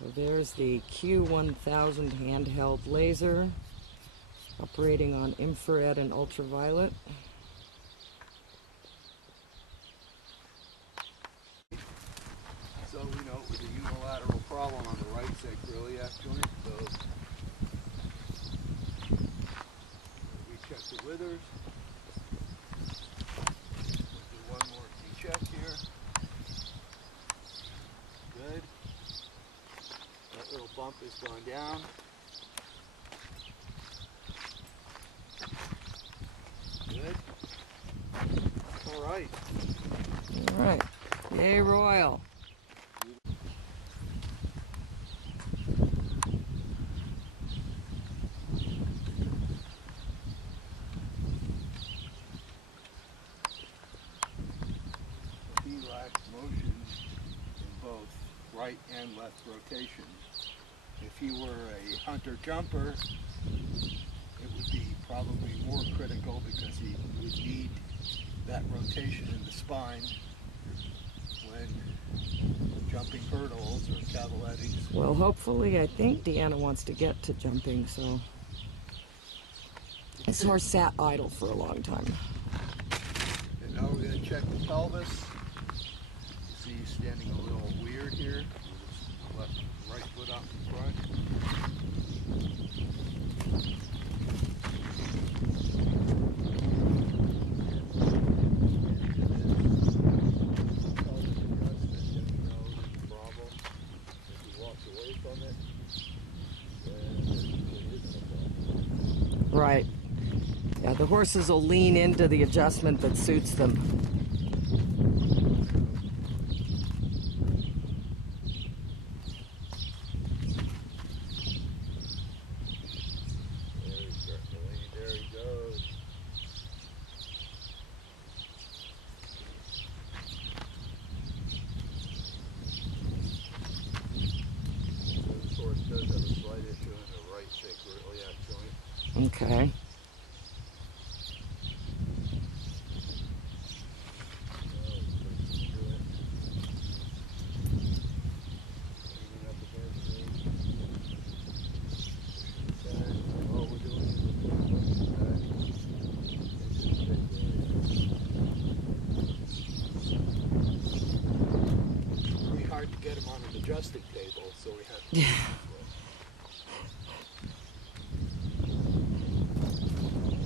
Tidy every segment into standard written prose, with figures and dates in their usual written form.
So there's the Q1000 handheld laser operating on infrared and ultraviolet. So we know with a unilateral problem on the right sacroiliac joint, so we check the withers. We'll do one more key check here. Good. That little bump is going down. Good. All right. All right. Yay, Royal. He lacks motion in both right and left rotation. If he were a hunter-jumper, it would be probably more critical because he would need that rotation in the spine when jumping hurdles or cavallettis. Well, hopefully, I think Deanna wants to get to jumping, so this horse sat idle for a long time. And now we're going to check the pelvis. You see he's standing a little weird here with his right foot up in front. Right. Yeah, the horses will lean into the adjustment that suits them. There he's starting to lean. There he goes. So this horse does have a slight issue in the right sacroiliac joint. Okay. Hard to get him on an adjusting table, so we have to. Yeah.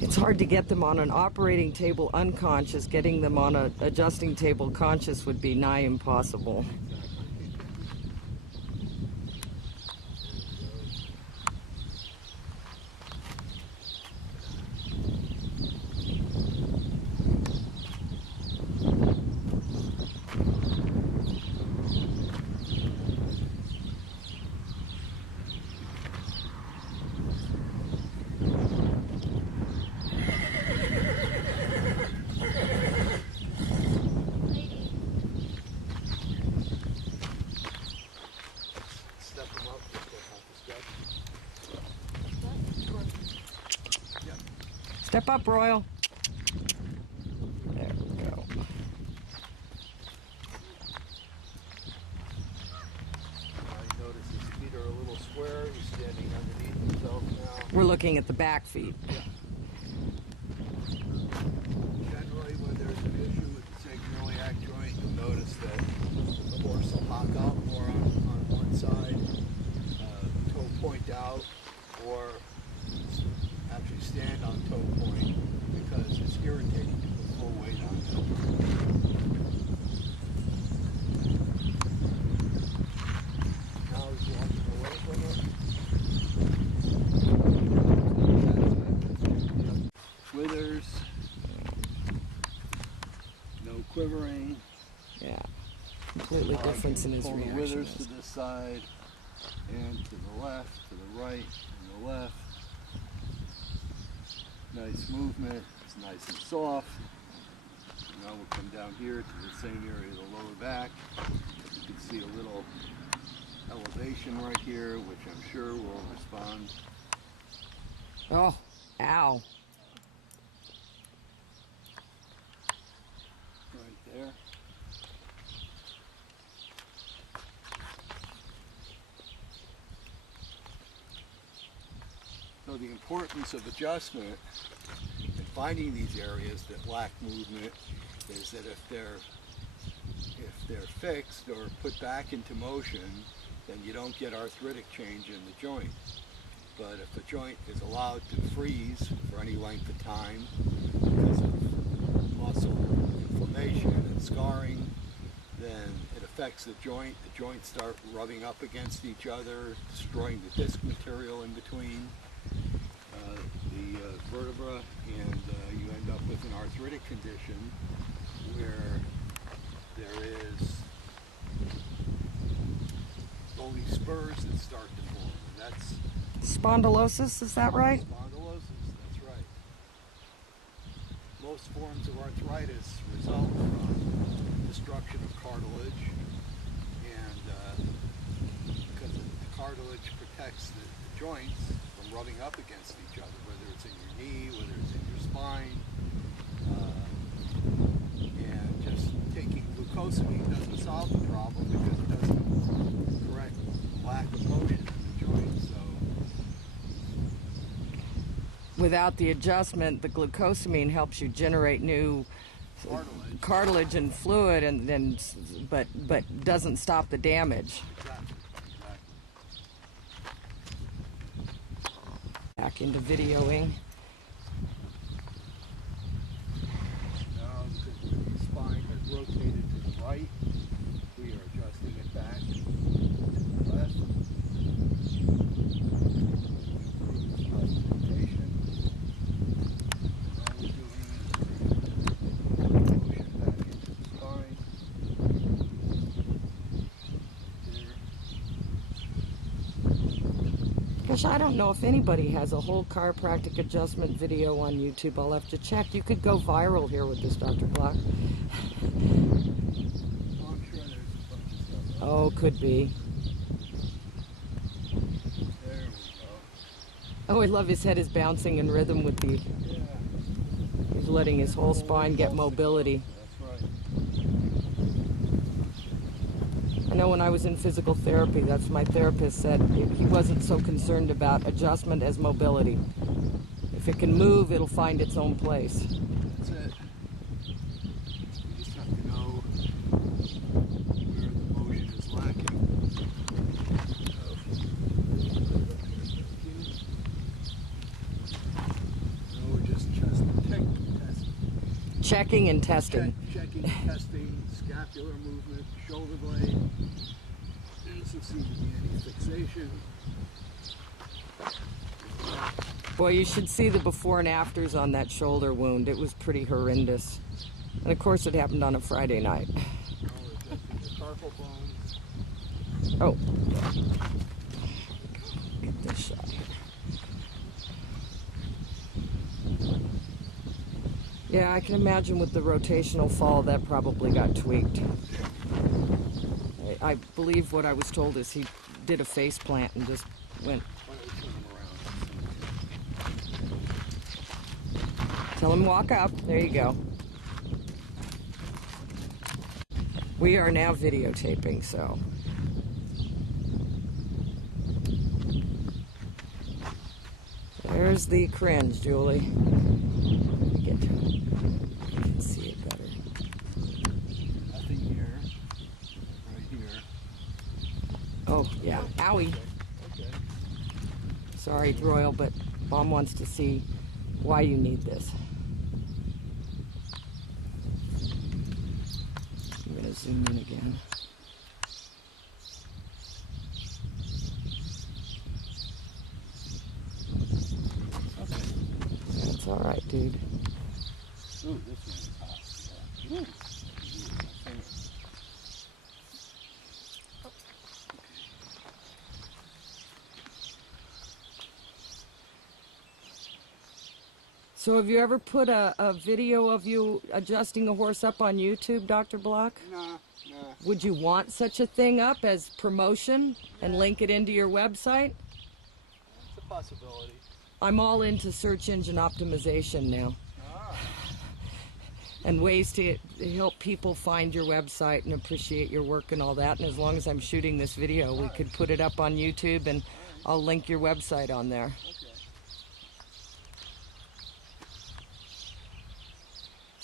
It's hard to get them on an operating table unconscious. Getting them on an adjusting table conscious would be nigh impossible. Step him up, just go off the step. Step up, Royal. There we go. Now you notice his feet are a little square. He's standing underneath himself now. We're looking at the back feet. Generally, when there's an issue with the sacroiliac joint, you'll notice that the horse will hock up more on one side, toe point out, or actually stand on toe point because it's irritating to put full weight on them. Now he's walking away from it. Withers. No quivering. Yeah. Completely difference in his Pull the reaction. withers to this side and to the left, to the right, and the left. Nice movement. It's nice and soft. Now we'll come down here to the same area of the lower back. You can see a little elevation right here, which I'm sure will respond. Oh, ow. Right there. the importance of adjustment and finding these areas that lack movement is that if they're fixed or put back into motion, then you don't get arthritic change in the joint. But if the joint is allowed to freeze for any length of time because of muscle inflammation and scarring, then it affects the joint. The joints start rubbing up against each other, destroying the disc material in between the vertebra, and you end up with an arthritic condition where there is only spurs that start to form. And that's Spondylosis, is that right? spondylosis, that's right. Most forms of arthritis result from destruction of cartilage, and because the cartilage protects the joints from rubbing up against each other, whether it's in your knee, whether it's in your spine, and just taking glucosamine doesn't solve the problem because it doesn't correct lack of motion in the joint. So Without the adjustment, the glucosamine helps you generate new cartilage and fluid, and then but doesn't stop the damage. exactly. Back into videoing. Now, because the spine has rotated to the right, we are adjusting it back to the left. Improves rotation. All we're doing is bringing motion back into the spine. There. Gosh, I don't know if anybody has a whole chiropractic adjustment video on YouTube. I'll have to check. You could go viral here with this, Dr. Block. Oh, I'm sure there's a bunch of stuff. Oh, could be. There we go. Oh, I love his head is bouncing in rhythm with the... Yeah. He's letting his whole spine get mobility. That's right. I know when I was in physical therapy, that's my therapist said he wasn't so concerned about adjustment as mobility. If it can move, it'll find its own place. That's it. You just have to know where the motion is lacking. So we're just Checking and testing. checking, testing, scapular movement, shoulder blade. There doesn't seem to be any fixation. Boy, you should see the before and afters on that shoulder wound. It was pretty horrendous. And of course it happened on a Friday night. Now we're adjusting the carpal bones. Oh. Get this shot here. Yeah, I can imagine with the rotational fall that probably got tweaked. I believe what I was told is he did a face plant and just went. Why don't we turn them around? Tell him walk up. There you go. We are now videotaping, so. There's the cringe, Julie. Get to it. You can see it better. Nothing here. Right here. Oh, yeah. Owie. Okay. Sorry, Royal, but Mom wants to see why you need this. I'm going to zoom in again. Okay. That's all right, dude. Ooh, this one is hot. Yeah. Ooh. My finger. So have you ever put a video of you adjusting a horse up on YouTube, Dr. Block? Nah. Would you want such a thing up as promotion and link it into your website? It's a possibility. I'm all into search engine optimization now. Ah. And ways to help people find your website and appreciate your work and all that. And as long as I'm shooting this video, we could put it up on YouTube and I'll link your website on there. Okay.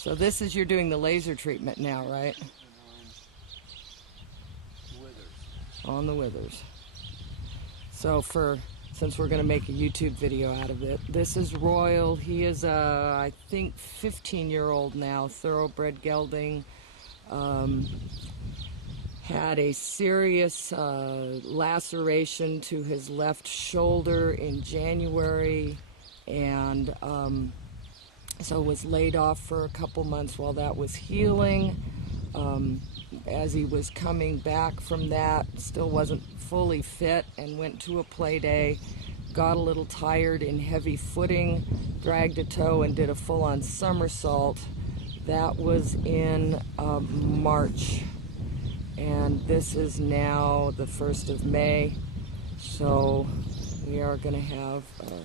So this is, you're doing the laser treatment now, right? And on withers. On the withers. So since we're going to make a YouTube video out of it, this is Royal. He is a, I think, 15-year-old now, thoroughbred gelding. Had a serious laceration to his left shoulder in January, and so was laid off for a couple months while that was healing. As he was coming back from that, still wasn't fully fit, and went to a play day, got a little tired in heavy footing, dragged a toe and did a full-on somersault. That was in March, and this is now the 1st of May, so we are going to have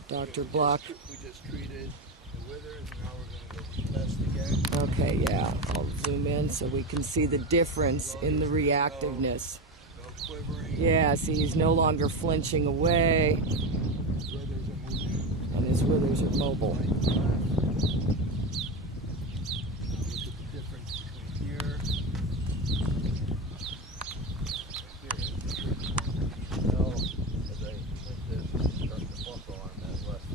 Dr. Block. We just treated the withers, and now we're going to go retest again. Okay, yeah, I'll zoom in so we can see the difference in the reactiveness. No quivering. Yeah, see, he's no longer flinching away, Withers are moving. and his withers are mobile. Right and left. Look at the difference between here and here. It's a tricky one for you to tell as I put this and start the buckle on that left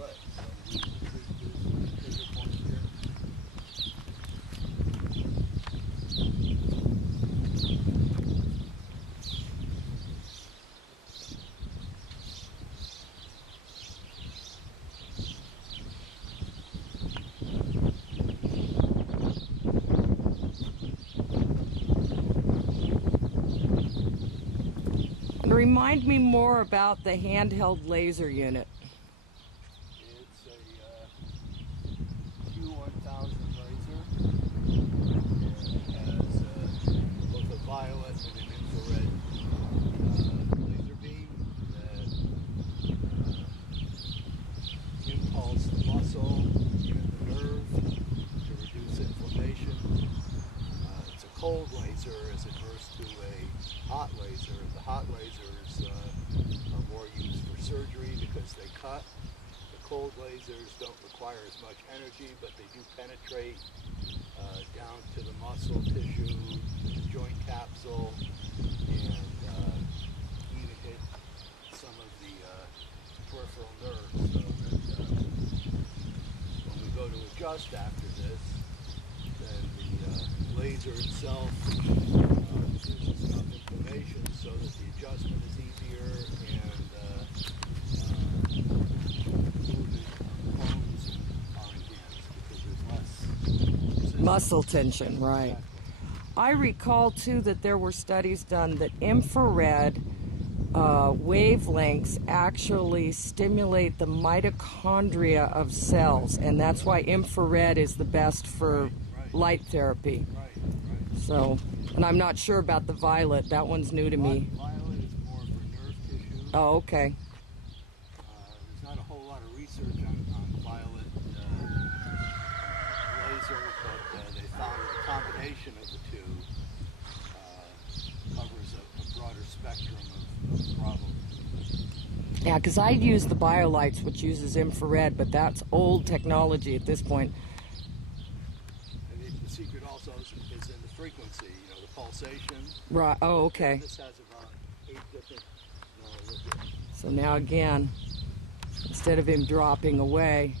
leg. So we treat this trigger point here. And remind me more about the handheld laser unit. It's a Q1000 laser. It has both a violet and an infrared laser beam that impulse the muscle and the nerve to reduce inflammation. It's a cold laser as opposed to a hot laser. The hot lasers are more used for surgery because they cut. The cold lasers don't require as much energy, but they do penetrate down to the muscle tissue, the joint capsule, and even hit some of the peripheral nerves. So that when we go to adjust after this, then the laser itself reduces enough inflammation so that the adjustment is easier, and movement bones are enhanced because there's less Muscle tension, right. Exactly. I recall, too, that there were studies done that infrared wavelengths actually stimulate the mitochondria of cells, and that's why infrared is the best for Right. light therapy. Right. So, and I'm not sure about the violet. That one's new to me. Violet is more for nerve tissue. Oh, okay. There's not a whole lot of research on violet laser, but they found that the combination of the two covers a broader spectrum of problems. Yeah, because I use the BioLights, which uses infrared, but that's old technology at this point. And the secret also is in the frequency, the pulsation. Right. Oh, okay. This has about 8 different. No, look at. So now again, instead of him dropping away,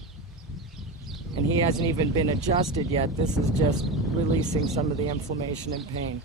and he hasn't even been adjusted yet, this is just releasing some of the inflammation and pain.